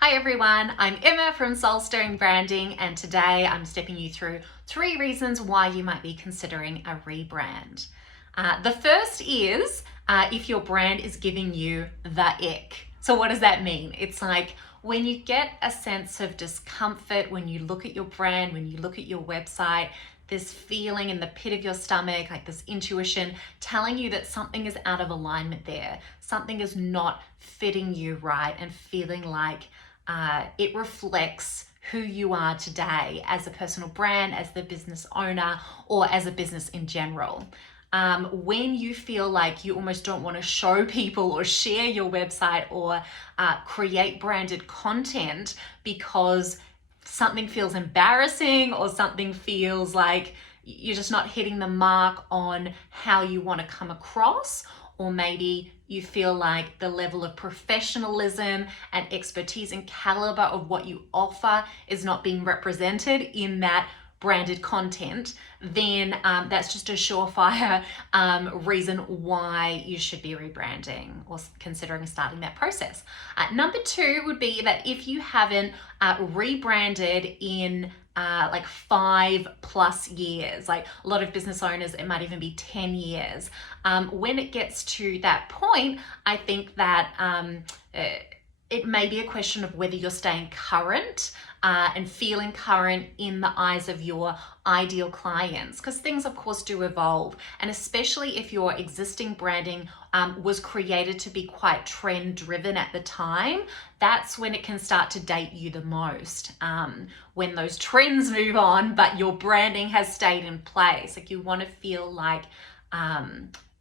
Hi everyone, I'm Emma from Soul Stirring Branding, and today I'm stepping you through 3 reasons why you might be considering a rebrand. The first is if your brand is giving you the ick. So what does that mean? It's like when you get a sense of discomfort when you look at your brand, when you look at your website, this feeling in the pit of your stomach, like this intuition telling you that something is out of alignment there. Something is not fitting you right and feeling like it reflects who you are today as a personal brand, as the business owner, or as a business in general. When you feel like you almost don't want to show people or share your website or create branded content because something feels embarrassing or something feels like you're just not hitting the mark on how you want to come across, or maybe you feel like the level of professionalism and expertise and caliber of what you offer is not being represented in that branded content, then that's just a surefire reason why you should be rebranding or considering starting that process. Number 2 would be that if you haven't rebranded in like 5+ years, like a lot of business owners, it might even be 10 years. When it gets to that point, I think that it may be a question of whether you're staying current and feeling current in the eyes of your ideal clients, because things of course do evolve, and especially if your existing branding was created to be quite trend driven at the time, that's when it can start to date you the most. When those trends move on but your branding has stayed in place, like you want to feel like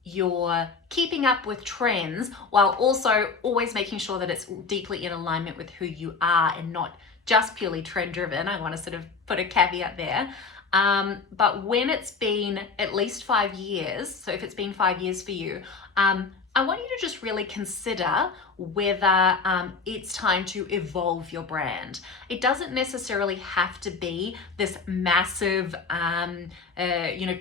you're keeping up with trends while also always making sure that it's deeply in alignment with who you are and not just purely trend driven. I want to sort of put a caveat there. But when it's been at least 5 years, so if it's been 5 years for you, I want you to just really consider whether it's time to evolve your brand. It doesn't necessarily have to be this massive,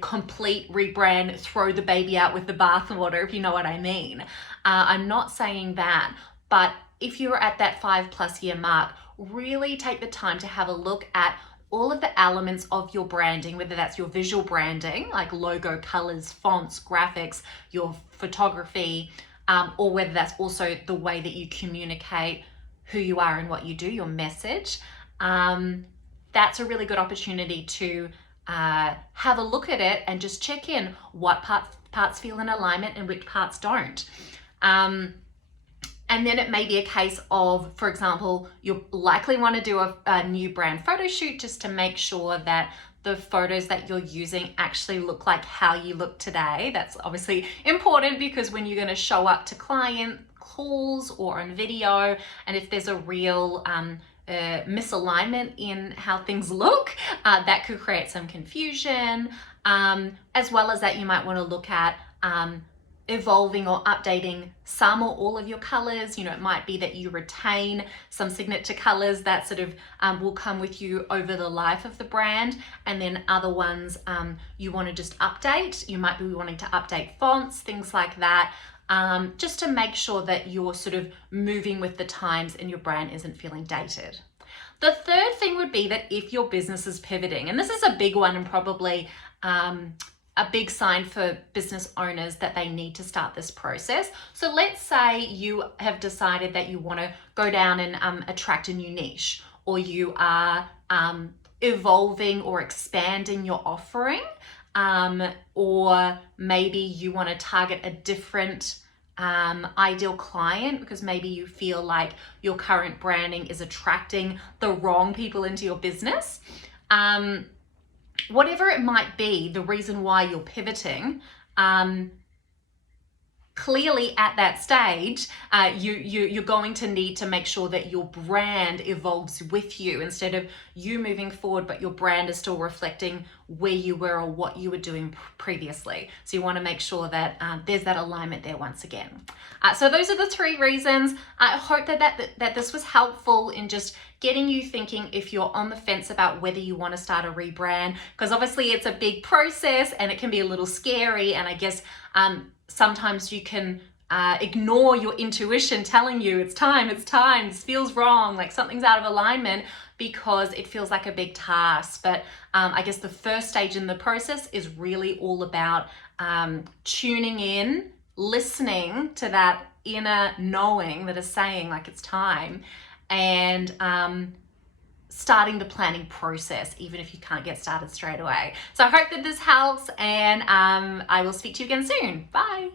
complete rebrand, throw the baby out with the bathwater, if you know what I mean. I'm not saying that, but if you're at that 5+ year mark, really take the time to have a look at all of the elements of your branding, whether that's your visual branding, like logo, colors, fonts, graphics, your photography, or whether that's also the way that you communicate who you are and what you do, your message. That's a really good opportunity to have a look at it and just check in what parts feel in alignment and which parts don't. And then it may be a case of, for example, you'll likely want to do a new brand photo shoot just to make sure that the photos that you're using actually look like how you look today. That's obviously important because when you're going to show up to client calls or on video, and if there's a real misalignment in how things look, that could create some confusion. As well as that, you might want to look at evolving or updating some or all of your colors. It might be that you retain some signature colors that sort of will come with you over the life of the brand, and then other ones you want to just update. You might be wanting to update fonts, things like that, just to make sure that you're sort of moving with the times and your brand isn't feeling dated. The third thing would be that if your business is pivoting, and this is a big one and probably a big sign for business owners that they need to start this process. So let's say you have decided that you want to go down and attract a new niche, or you are evolving or expanding your offering, or maybe you want to target a different ideal client because maybe you feel like your current branding is attracting the wrong people into your business. Whatever it might be, the reason why you're pivoting, clearly at that stage, you're going to need to make sure that your brand evolves with you instead of you moving forward, but your brand is still reflecting where you were or what you were doing previously. So you want to make sure that there's that alignment there once again. So those are the 3 reasons. I hope that this was helpful in just getting you thinking if you're on the fence about whether you want to start a rebrand, because obviously it's a big process and it can be a little scary, and I guess sometimes you can ignore your intuition telling you it's time, this feels wrong, like something's out of alignment, because it feels like a big task. But I guess the first stage in the process is really all about tuning in, listening to that inner knowing that is saying like it's time, and starting the planning process, even if you can't get started straight away. So I hope that this helps, and I will speak to you again soon. Bye.